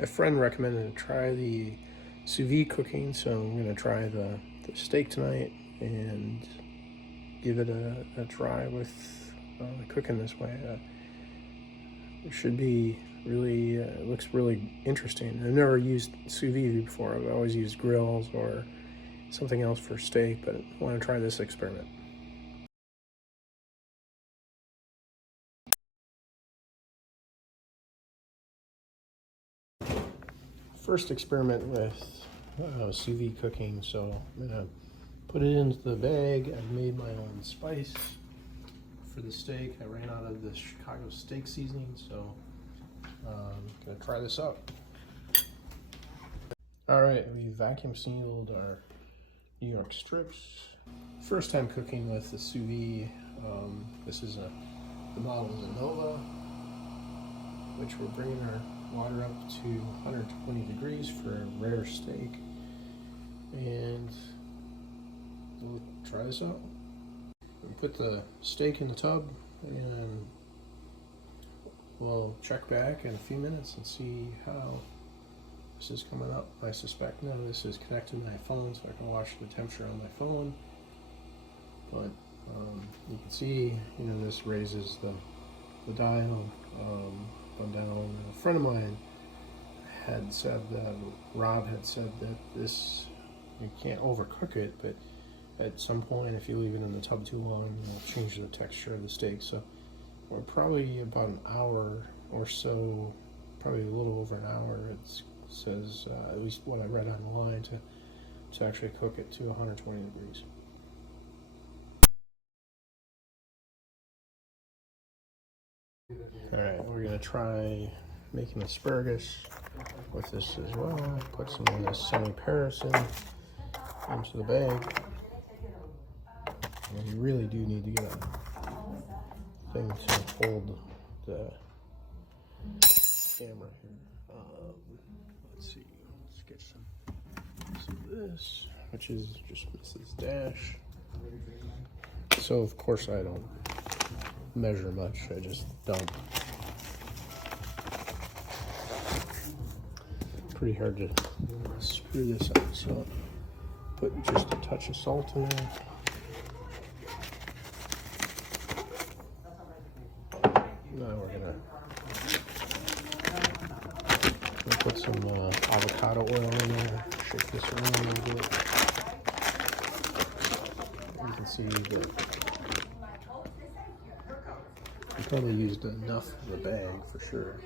A friend recommended to try the sous vide cooking, so I'm going to try the steak tonight and give it a try with cooking this way. It should be really, it looks really interesting. I've never used sous vide before. I've always used grills or something else for steak, but I want to try this experiment. First experiment with sous vide cooking, so I'm gonna put it into the bag. I've made my own spice for the steak. I ran out of the Chicago steak seasoning, so I'm gonna try this out. All right, we vacuum sealed our New York strips. First time cooking with the sous vide. This is the model is Anovs, which we're bringing our water up to 120 degrees for a rare steak, and we'll try this out. We'll put the steak in the tub and we'll check back in a few minutes and see how this is coming up. I suspect now this is connected to my phone, so I can watch the temperature on my phone, but you can see, this raises the dial going down. A friend of mine had said that, Rob had said that this, you can't overcook it, but at some point if you leave it in the tub too long, it'll change the texture of the steak. So we're probably about an hour or so, probably a little over an hour, it says, at least what I read online, to actually cook it to 120 degrees. Alright, we're going to try making asparagus with this as well. Put some of this semi-Paris into the bag. And you really do need to get a thing to hold the camera here. Let's see, let's get some of this, which is just Mrs. Dash. So of course I don't measure much, I just dump. Pretty hard to screw this up, so put just a touch of salt in there. Now we're gonna put some avocado oil in there, shake this around a little bit. You can see that I probably used enough of the bag for sure.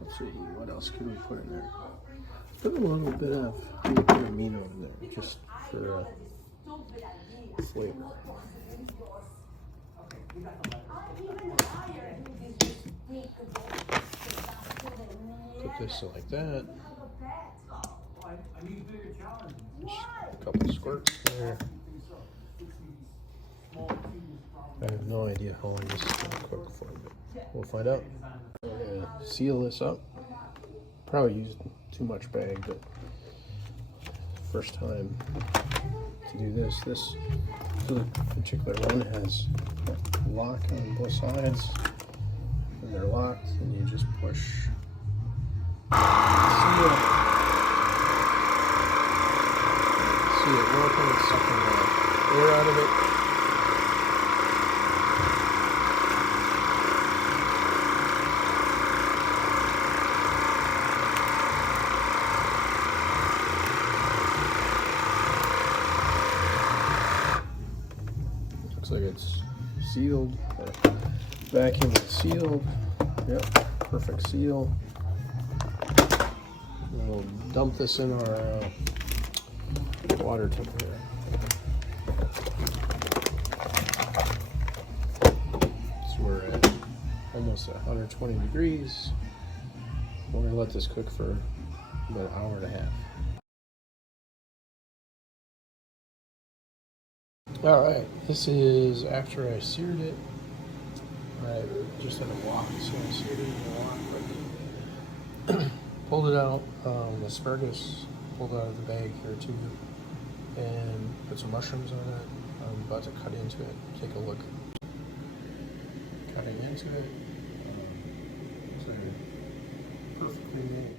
Let's see, what else can we put in there? Put a little bit of amino in there, just for flavor. Put this like that. Just a couple squirts there. I have no idea how long this is going to cook for, but we'll find out. I'm going to seal this up. Probably used too much bag, but first time to do this. This particular one has a lock on both sides, and they're locked, and you just push. See it working, it's sucking the air out of it. Looks like it's sealed, vacuum is sealed. Yep, perfect seal. We'll dump this in our water temper. So we're at almost 120 degrees. We're going to let this cook for about an hour and a half. Alright, this is after I seared it. I just had a wok, so I seared it in a wok. Pulled it out, asparagus, pulled it out of the bag here too, and put some mushrooms on it. I'm about to cut into it. Take a look. Cutting it. into it. So perfectly made.